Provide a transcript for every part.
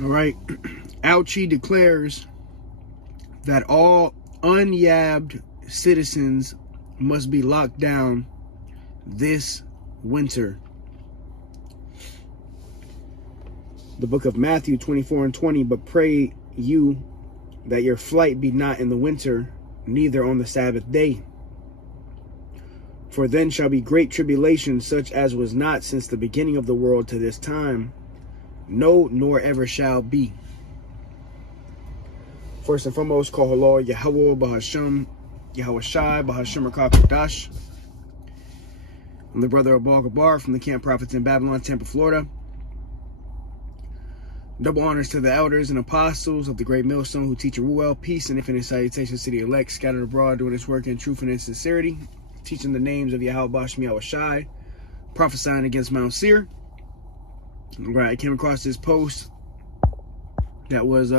All right. Ouchie declares that all unyabbed citizens must be locked down this winter. The book of Matthew 24:20, but pray you that your flight be not in the winter, neither on the Sabbath day. For then shall be great tribulation, such as was not since the beginning of the world to this time, no, nor ever shall be. First and foremost, call Lord Yahweh Bahasham, Yahweh Shai, Bahasham Rakakadash. I'm the brother of Baal Gabar from the Camp Prophets in Babylon, Tampa, Florida. Double honors to the elders and apostles of the great millstone who teach Ruel, peace and infinite salutations to the elect scattered abroad doing this work in truth and in sincerity, teaching the names of Yahweh Bashem Yahweh Shai, prophesying against Mount Seir. Right, I came across this post that was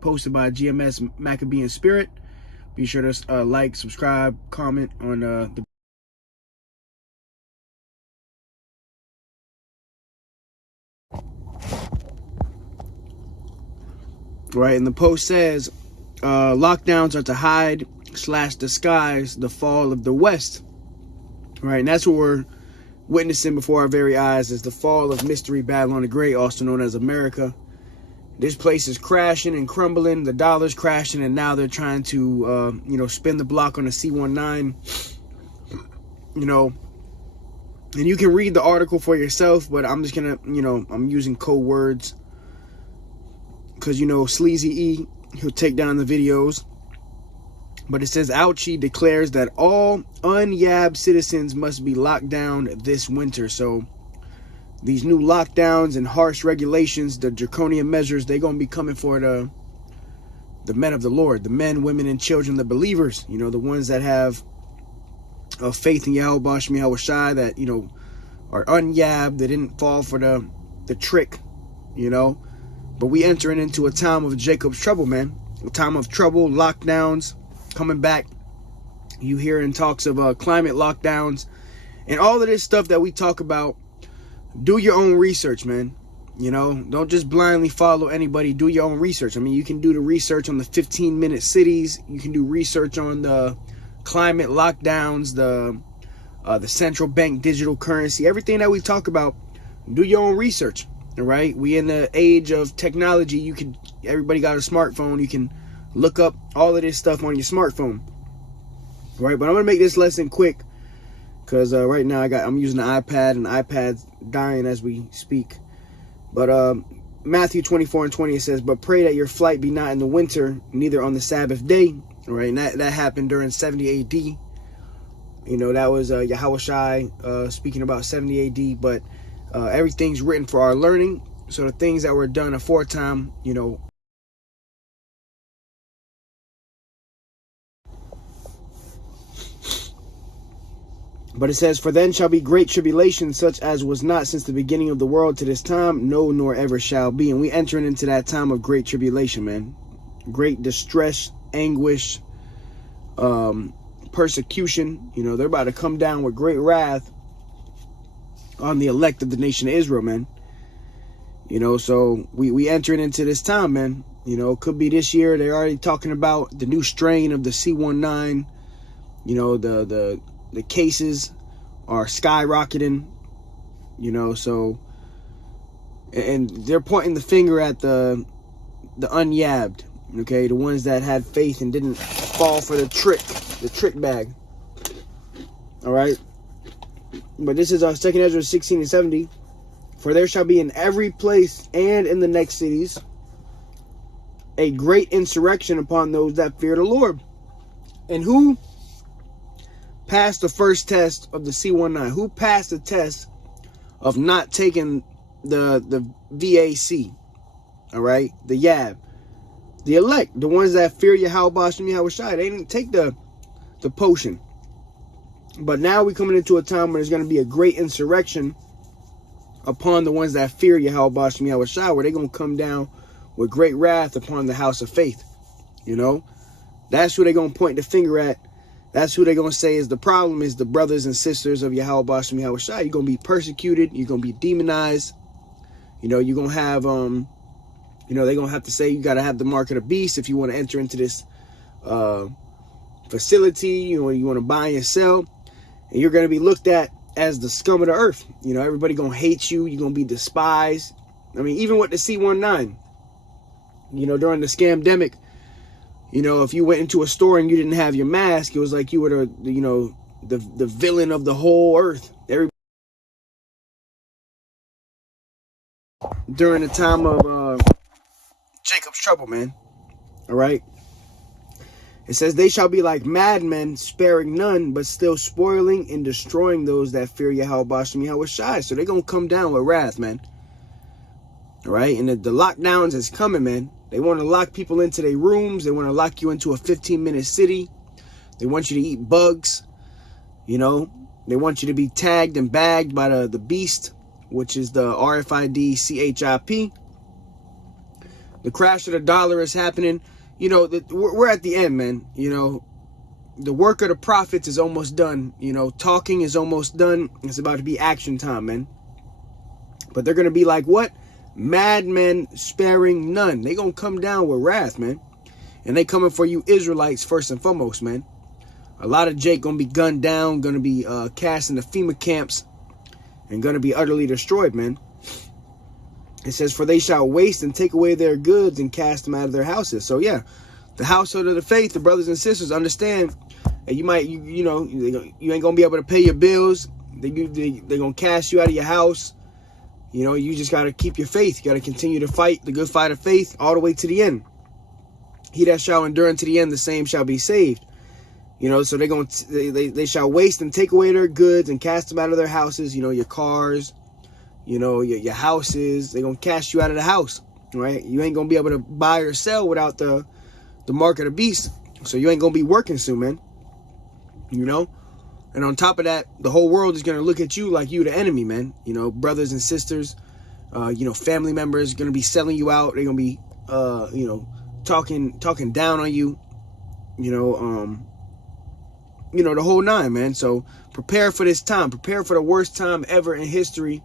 posted by GMS Maccabean Spirit. Be sure to like, subscribe, comment on the right, and the post says lockdowns are to hide / disguise the fall of the West. Right, and that's what we're witnessing before our very eyes, is the fall of Mystery Babylon the Great, also known as America. This place is crashing and crumbling. The dollar's crashing, and now they're trying to, spin the block on the C-19. And you can read the article for yourself, but I'm just gonna, I'm using code words because Sleazy E, he'll take down the videos. But it says Ouchie declares that all unyabbed citizens must be locked down this winter. So these new lockdowns and harsh regulations, the draconian measures, they're going to be coming for the men of the Lord, the men, women, and children, the believers, the ones that have faith in Yahweh Bashem Yahweh Shai, that, are unyabbed, they didn't fall for the trick, But we entering into a time of Jacob's trouble, man. A time of trouble, lockdowns coming back. You hearing talks of climate lockdowns and all of this stuff that we talk about. Do your own research, man. Don't just blindly follow anybody. Do your own research. I mean, you can do the research on the 15-minute cities. You can do research on the climate lockdowns, the central bank digital currency, everything that we talk about. Do your own research. All right, we in the age of technology. Everybody got a smartphone. You can look up all of this stuff on your smartphone. All right, but I'm gonna make this lesson quick because right now I'm using the iPad, and the iPad's dying as we speak. But Matthew 24:20, it says, "But pray that your flight be not in the winter, neither on the Sabbath day." All right, and that happened during 70 AD. That was Yahweh Shai speaking about 70 AD. But everything's written for our learning. So the things that were done aforetime, But it says, for then shall be great tribulation, such as was not since the beginning of the world to this time, no, nor ever shall be. And we entering into that time of great tribulation, man. Great distress, anguish, persecution. They're about to come down with great wrath on the elect of the nation of Israel, man. So we entering into this time, man. Could be this year. They're already talking about the new strain of the C-19. The cases are skyrocketing, so, and they're pointing the finger at the unyabbed, okay, the ones that had faith and didn't fall for the trick bag. All right, but this is 2nd Ezra 16:70. For there shall be in every place and in the next cities a great insurrection upon those that fear the Lord. And who passed the first test of the C-19? Who passed the test of not taking the VAC? All right, the Yab, the elect, the ones that fear Yahweh Bashem Yahweh Shai. They didn't take the potion. But now we're coming into a time where there's going to be a great insurrection upon the ones that fear Yahweh Bashem Yahweh Shai, where they're going to come down with great wrath upon the house of faith. That's who they're going to point the finger at. That's who they're going to say is the problem, is the brothers and sisters of Yahweh Bashem Yahweh Shai. You're going to be persecuted. You're going to be demonized. You're going to have You know, they're going to have to say you got to have the mark of the beast if you want to enter into this facility. You want to buy and sell. And you're going to be looked at as the scum of the earth. You know, everybody going to hate you. You're going to be despised. I mean, even with the C-19, you know, during the scamdemic, you know, if you went into a store and you didn't have your mask, it was like you were the villain of the whole earth. During the time of Jacob's trouble, man. All right. It says, they shall be like madmen, sparing none, but still spoiling and destroying those that fear Yahweh Bashem Yahweh Shai. So they're going to come down with wrath, man. All right. And the lockdowns is coming, man. They want to lock people into their rooms. They want to lock you into a 15-minute city. They want you to eat bugs. You know, they want you to be tagged and bagged by the beast, which is the RFID CHIP. The crash of the dollar is happening. You know, we're at the end, man. You know, the work of the prophets is almost done. You know, talking is almost done. It's about to be action time, man. But they're going to be like what? Madmen sparing none. They going to come down with wrath, man. And they coming for you Israelites first and foremost, man. A lot of Jake going to be gunned down, going to be cast into FEMA camps, and going to be utterly destroyed, man. It says, for they shall waste and take away their goods and cast them out of their houses. So, yeah, the household of the faith, the brothers and sisters, understand that you might, you know, you ain't going to be able to pay your bills. They're going to cast you out of your house. You know, you just got to keep your faith. You got to continue to fight the good fight of faith all the way to the end. He that shall endure unto the end, the same shall be saved. You know, so they shall waste and take away their goods and cast them out of their houses. You know, your cars, you know, your houses. They're going to cast you out of the house, right? You ain't going to be able to buy or sell without the mark of the beast. So you ain't going to be working soon, man. You know? And on top of that, the whole world is going to look at you like you the enemy, man. You know, brothers and sisters, you know, family members going to be selling you out. They're going to be, you know, talking down on you, you know, the whole nine, man. So prepare for this time. Prepare for the worst time ever in history.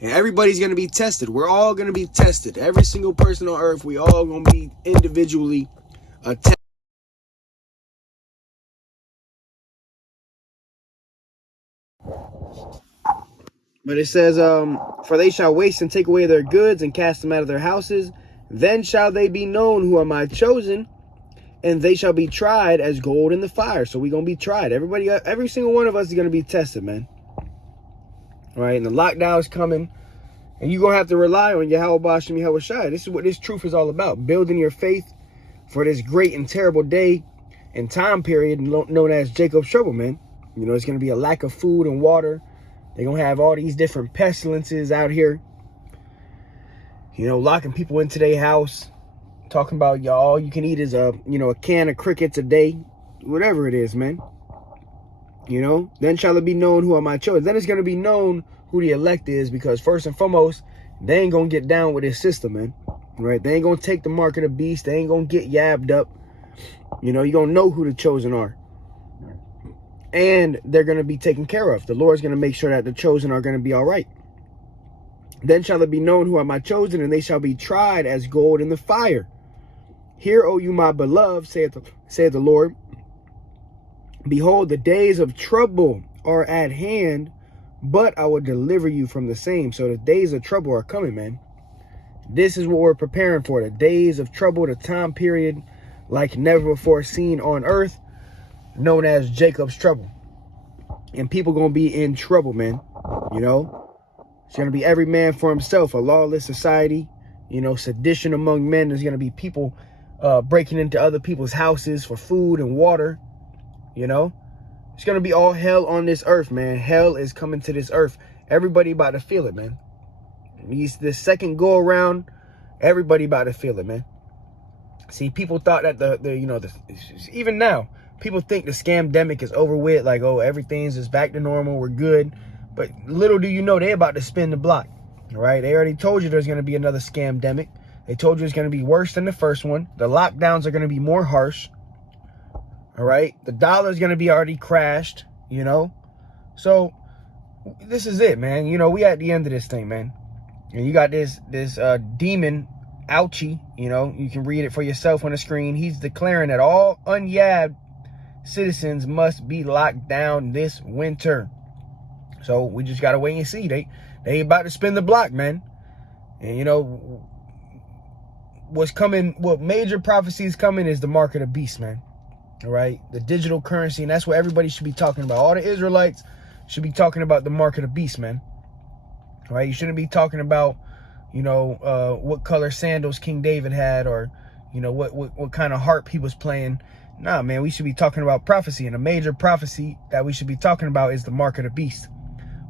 And everybody's going to be tested. We're all going to be tested. Every single person on earth, we all going to be individually tested. But it says, for they shall waste and take away their goods and cast them out of their houses. Then shall they be known who are my chosen, and they shall be tried as gold in the fire. So we're going to be tried. Everybody, every single one of us is going to be tested, man. All right, and the lockdown is coming. And you're going to have to rely on Yahweh Bashem Yahweh Shai. This is what this truth is all about. Building your faith for this great and terrible day and time period known as Jacob's trouble, man. You know, it's going to be a lack of food and water. They're going to have all these different pestilences out here. You know, locking people into their house. Talking about, y'all, all you can eat is a can of crickets a day. Whatever it is, man. You know, then shall it be known who are my chosen. Then it's going to be known who the elect is, because first and foremost, they ain't going to get down with this system, man. Right? They ain't going to take the mark of the beast. They ain't going to get yabbed up. You know, you're going to know who the chosen are. And they're going to be taken care of. The Lord's going to make sure that the chosen are going to be all right. Then shall it be known who are my chosen, and they shall be tried as gold in the fire. Hear, O you my beloved, saith the Lord. Behold, the days of trouble are at hand, but I will deliver you from the same. So the days of trouble are coming, man. This is what we're preparing for. The days of trouble, the time period like never before seen on earth, known as Jacob's trouble. And people going to be in trouble, man. You know, it's going to be every man for himself, a lawless society. You know, sedition among men. There's going to be people breaking into other people's houses for food and water. You know, it's going to be all hell on this earth, man. Hell is coming to this earth. Everybody about to feel it, man. This second go around, everybody about to feel it, man. See, people thought that even now, people think the scamdemic is over with. Like, oh, everything's just back to normal. We're good. But little do you know, they're about to spin the block. All right. They already told you there's going to be another scamdemic. They told you it's going to be worse than the first one. The lockdowns are going to be more harsh. All right. The dollar is going to be already crashed, you know. So this is it, man. You know, we at the end of this thing, man. And you got this demon Ouchie, you know, you can read it for yourself on the screen. He's declaring that all unyabbed citizens must be locked down this winter. So we just gotta wait and see. They about to spin the block, man. And you know what's coming, what major prophecy is coming is the mark of the beast, man. All right, the digital currency, and that's what everybody should be talking about. All the Israelites should be talking about the mark of the beast, man. All right, you shouldn't be talking about, you know, what color sandals King David had, or, you know, what kind of harp he was playing. Nah, man, we should be talking about prophecy, and a major prophecy that we should be talking about is the mark of the beast,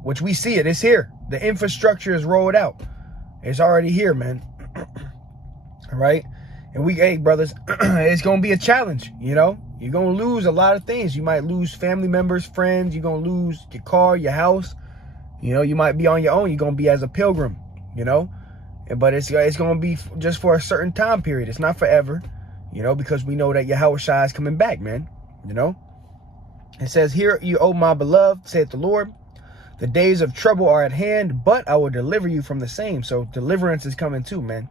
which we see it. It's here. The infrastructure is rolled out. It's already here, man. All right, and hey, brothers, it's gonna be a challenge. You know, you're gonna lose a lot of things. You might lose family members, friends. You're gonna lose your car, your house. You know, you might be on your own. You're gonna be as a pilgrim. You know, but it's gonna be just for a certain time period. It's not forever. You know, because we know that Yahushua is coming back, man. You know, it says here, "You, O my beloved, saith the Lord, the days of trouble are at hand, but I will deliver you from the same." So deliverance is coming too, man.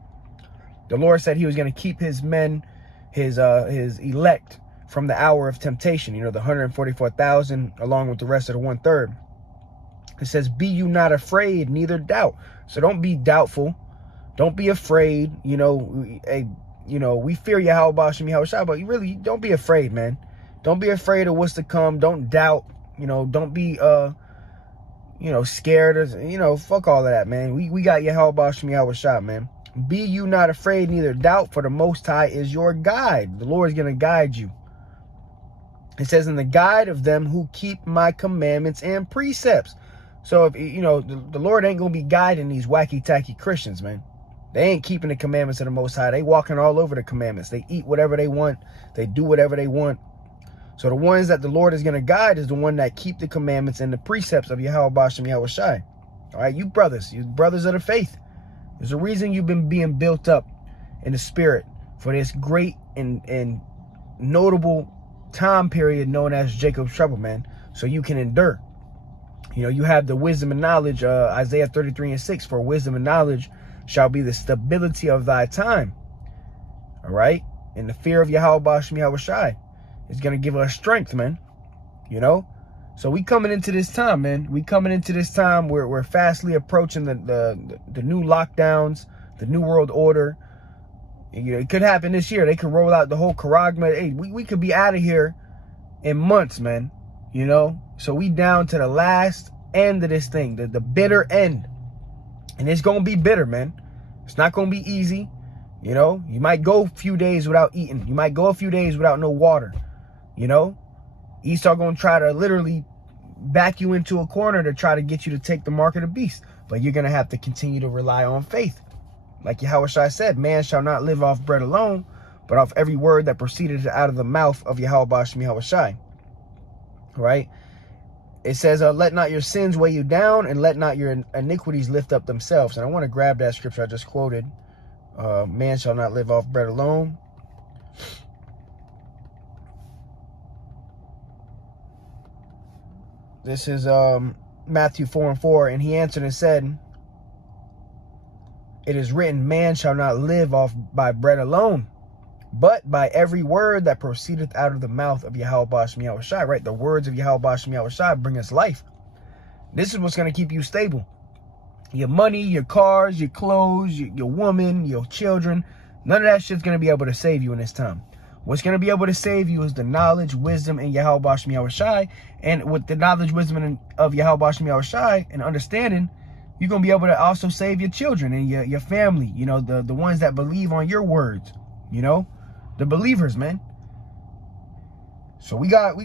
The Lord said he was going to keep his men, his elect, from the hour of temptation. You know, the 144,000 along with the rest of the 1/3. It says, "Be you not afraid, neither doubt." So don't be doubtful. Don't be afraid. You know, we fear Yahweh Shem Yahushua, but you really don't be afraid, man. Don't be afraid of what's to come. Don't doubt. You know, don't be you know, scared, or, you know, fuck all of that, man. We got Yahweh Shem Yahushua, man. "Be you not afraid, neither doubt, for the Most High is your guide." The Lord is going to guide you. It says, "In the guide of them who keep my commandments and precepts." So, if you know, the Lord ain't going to be guiding these wacky-tacky Christians, man. They ain't keeping the commandments of the Most High. They walking all over the commandments. They eat whatever they want. They do whatever they want. So the ones that the Lord is going to guide is the one that keep the commandments and the precepts of Yahweh Shem Yahushua. All right, you brothers of the faith. There's a reason you've been being built up in the spirit for this great and notable time period known as Jacob's trouble, man. So you can endure. You know, you have the wisdom and knowledge, Isaiah 33:6, "For wisdom and knowledge shall be the stability of thy time." All right, and the fear of Yahweh Shem Yahushua is going to give us strength, man. You know, so we coming into this time, man. We coming into this time where we're fastly approaching the new lockdowns, the new world order. You know, it could happen this year. They could roll out the whole Karagma. Hey, we could be out of here in months, man. You know, so we down to the last end of this thing, the bitter end. And it's going to be bitter, man. It's not going to be easy. You know, you might go a few days without eating. You might go a few days without no water. You know, Esau going to try to literally back you into a corner to try to get you to take the mark of the beast. But you're going to have to continue to rely on faith. Like Yahushua said, "Man shall not live off bread alone, but off every word that proceeded out of the mouth of Yahweh Shem Yahushua." Right? It says, "Let not your sins weigh you down, and let not your iniquities lift up themselves." And I want to grab that scripture I just quoted. "Man shall not live off bread alone." This is Matthew 4:4. "And he answered and said, It is written, man shall not live off by bread alone, but by every word that proceedeth out of the mouth of Yahweh Shem Yahushua." Right? The words of Yahweh Shem Yahushua bring us life. This is what's going to keep you stable. Your money, your cars, your clothes, your woman, your children, none of that shit's going to be able to save you in this time. What's going to be able to save you is the knowledge, wisdom, and Yahweh Shem Yahushua. And with the knowledge, wisdom of Yahweh Shem Yahushua and understanding, you're going to be able to also save your children and your family, you know, the ones that believe on your words, you know, the believers, man. So we got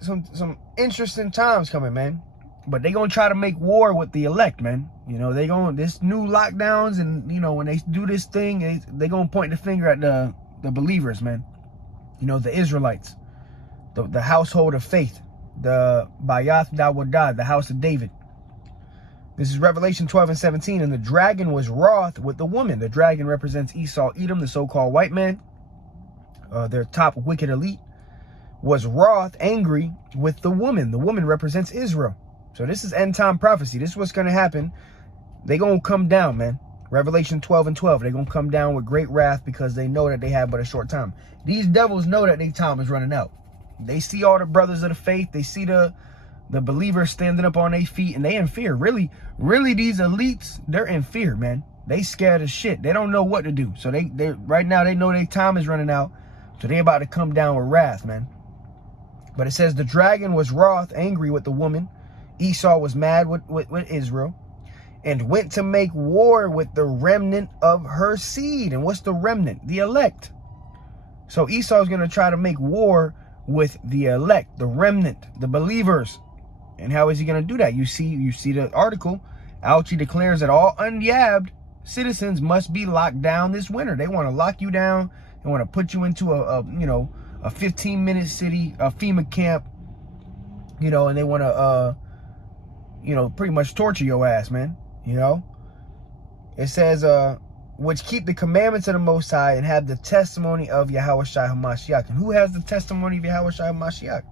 some interesting times coming, man. But they going to try to make war with the elect, man. You know, this new lockdowns, and, you know, when they do this thing, they going to point the finger at the believers, man. You know, the Israelites, the household of faith, the Bayath Dawadah, the house of David. This is Revelation 12:17. "And the dragon was wroth with the woman." The dragon represents Esau, Edom, the so-called white man, their top wicked elite, was wroth, angry with the woman. The woman represents Israel. So this is end time prophecy. This is what's going to happen. They're going to come down, man. Revelation 12:12. They're going to come down with great wrath because they know that they have but a short time. These devils know that their time is running out. They see all the brothers of the faith. They see the believers standing up on their feet, and they in fear. Really, these elites, they're in fear, man. They scared as shit. They don't know what to do. So they right now, they know their time is running out. So they about to come down with wrath, man. But it says the dragon was wroth, angry with the woman. Esau was mad with Israel, and went to make war with the remnant of her seed. And what's the remnant? The elect. So Esau is going to try to make war with the elect, the remnant, the believers. And how is he going to do that? You see the article. Alchi declares that all unyabbed citizens must be locked down this winter. They want to lock you down. They want to put you into a 15-minute city, a FEMA camp, and they want to, pretty much torture your ass, man. It says, which keep the commandments of the Most High and have the testimony of Yahushua HaMashiach. And who has the testimony of Yahushua HaMashiach?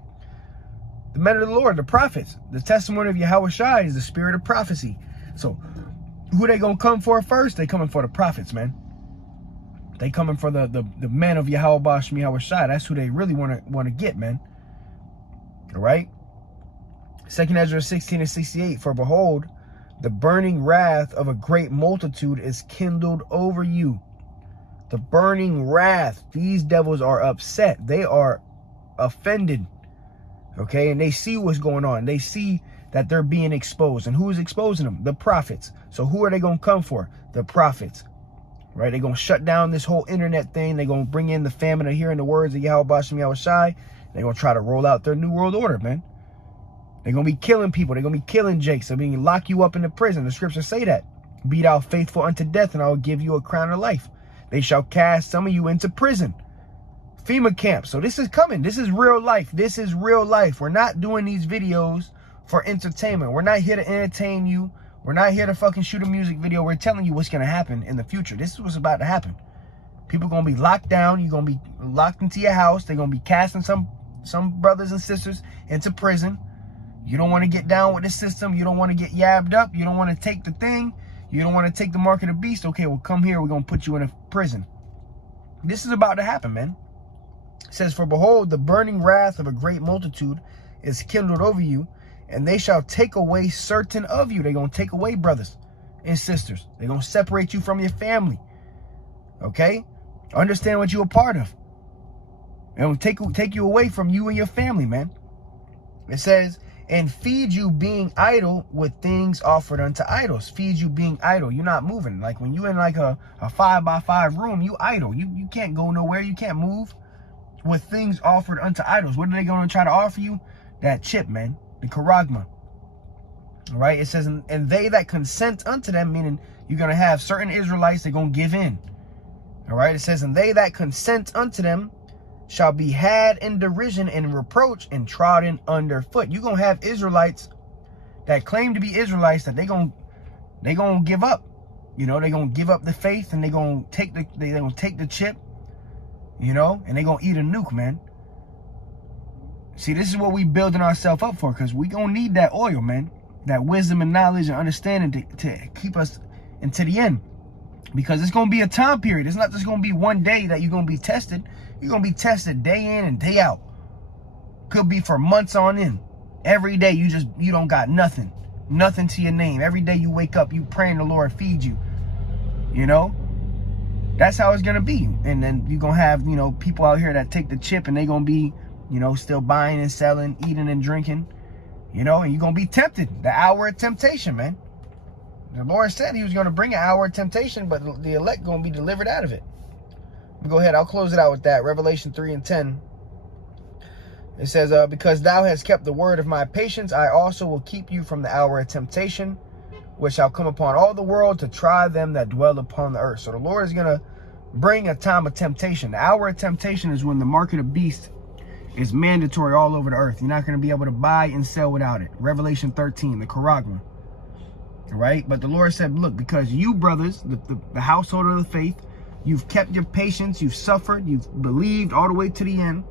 The men of the Lord, the prophets. The testimony of Yahushua is the spirit of prophecy. So who they gonna come for first? They coming for the prophets, man. They coming for the men of Yahweh Shem Yahushua. That's who they really want to get, man. All right. 2nd Ezra 16:68. For behold, the burning wrath of a great multitude is kindled over you. The burning wrath. These devils are upset. They are offended. Okay, and they see what's going on. They see that they're being exposed. And who is exposing them? The prophets. So who are they going to come for? The prophets. Right? They're going to shut down this whole internet thing. They're going to bring in the famine of hearing the words of Yahweh Shem Yahushai. They're going to try to roll out their new world order, man. They're going to be killing people. They're going to be killing Jakes. They're going to lock you up in the prison. The scriptures say that. Be thou faithful unto death, and I will give you a crown of life. They shall cast some of you into prison. FEMA camp. So this is coming. This is real life. This is real life. We're not doing these videos for entertainment. We're not here to entertain you. We're not here to fucking shoot a music video. We're telling you what's going to happen in the future. This is what's about to happen. People going to be locked down. You're going to be locked into your house. They're going to be casting some brothers and sisters into prison. You don't want to get down with the system. You don't want to get yabbed up. You don't want to take the thing. You don't want to take the mark of the beast. Okay, well, come here. We're going to put you in a prison. This is about to happen, man. It says, for behold, the burning wrath of a great multitude is kindled over you, and they shall take away certain of you. They're going to take away brothers and sisters. They're going to separate you from your family. Okay? Understand what you're a part of. And take you away from you and your family, man. It says, and feed you being idle with things offered unto idols. Feed you being idle. You're not moving. Like when you're in like a 5x5 room, you idle. You can't go nowhere. You can't move. With things offered unto idols. What are they going to try to offer you? That chip, man. The charagma. All right. It says, and they that consent unto them, meaning you're going to have certain Israelites, they're going to give in. All right. It says, and they that consent unto them shall be had in derision and reproach and trodden underfoot. You're going to have Israelites that claim to be Israelites that they're going to give up. They're going to give up the faith, and they're going to take the chip. And they're going to eat a nuke, man. See, this is what we building ourselves up for, because we going to need that oil, man. That wisdom and knowledge and understanding to keep us into the end. Because it's going to be a time period. It's not just going to be one day that you're going to be tested. You're going to be tested day in and day out. Could be for months on end. Every day you don't got nothing. Nothing to your name. Every day you wake up, you praying the Lord feed you. That's how it's going to be. And then you're going to have, people out here that take the chip, and they're going to be, still buying and selling, eating and drinking, and you're going to be tempted. The hour of temptation, man. The Lord said he was going to bring an hour of temptation, but the elect going to be delivered out of it. Go ahead. I'll close it out with that. Revelation 3:10. It says, because thou hast kept the word of my patience, I also will keep you from the hour of temptation, which shall come upon all the world to try them that dwell upon the earth. So the Lord is going to bring a time of temptation. The hour of temptation is when the mark of the beast is mandatory all over the earth. You're not going to be able to buy and sell without it. Revelation 13, the charagma. Right? But the Lord said, look, because you brothers, the household of the faith, you've kept your patience, you've suffered, you've believed all the way to the end.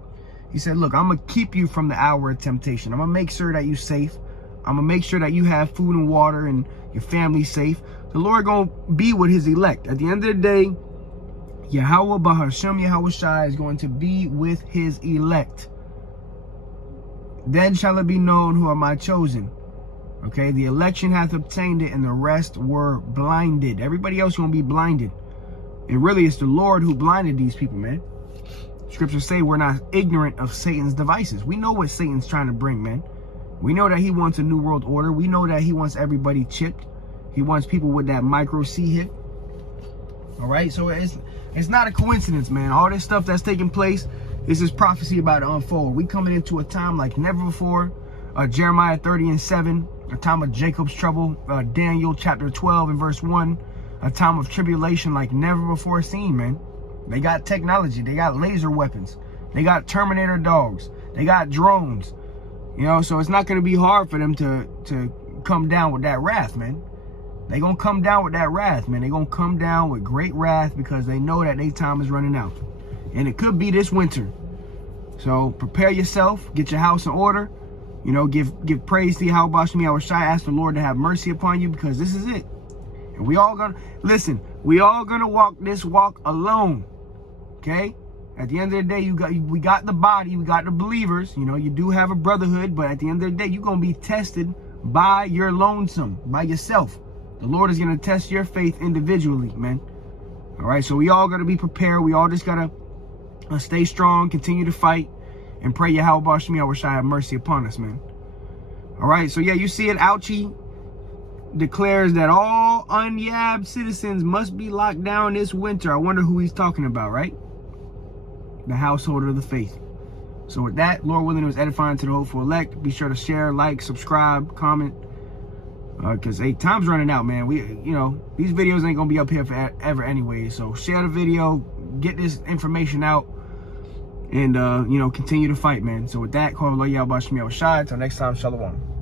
He said, look, I'm going to keep you from the hour of temptation. I'm going to make sure that you're safe. I'm going to make sure that you have food and water and your family's safe. The Lord going to be with his elect. At the end of the day, Yahweh Bahashem Yahweh Shai is going to be with his elect. Then shall it be known who are my chosen. Okay, the election hath obtained it, and the rest were blinded. Everybody else going to be blinded. And really, it's the Lord who blinded these people, man. Scriptures say we're not ignorant of Satan's devices. We know what Satan's trying to bring, man. We know that he wants a new world order. We know that he wants everybody chipped. He wants people with that micro C hip. All right, so it's not a coincidence, man. All this stuff that's taking place is this prophecy about to unfold. We coming into a time like never before. Jeremiah 30:7, a time of Jacob's trouble. Daniel chapter 12 and verse 1, a time of tribulation like never before seen, man. They got technology. They got laser weapons. They got Terminator dogs. They got drones. You know, so it's not going to be hard for them to come down with that wrath, man. They going to come down with that wrath, man. They going to come down with great wrath because they know that their time is running out. And it could be this winter. So prepare yourself. Get your house in order. You know, give praise to Yahweh Bashem Yahweh Shai. Ask the Lord to have mercy upon you because this is it. And we all gonna, listen, we all gonna walk this walk alone. Okay? At the end of the day, we got the body, we got the believers. You know, you do have a brotherhood, but at the end of the day, you're gonna be tested by your lonesome, by yourself. The Lord is gonna test your faith individually, man. All right, so we all gotta be prepared. We all just gotta stay strong, continue to fight, and pray Yahweh Bashem Yahweh Shai have mercy upon us, man. All right, so yeah, you see it. Ouchie declares that all unyabbed citizens must be locked down this winter. I wonder who he's talking about, right? The household of the faith. So with that, Lord willing, it was edifying to the hopeful elect. Be sure to share, like, subscribe, comment. Because, hey, time's running out, man. These videos ain't going to be up here forever anyway. So share the video, get this information out. And, continue to fight, man. So with that, call Allah Yahweh Bashem Yahweh Shai. Until next time, Shalom.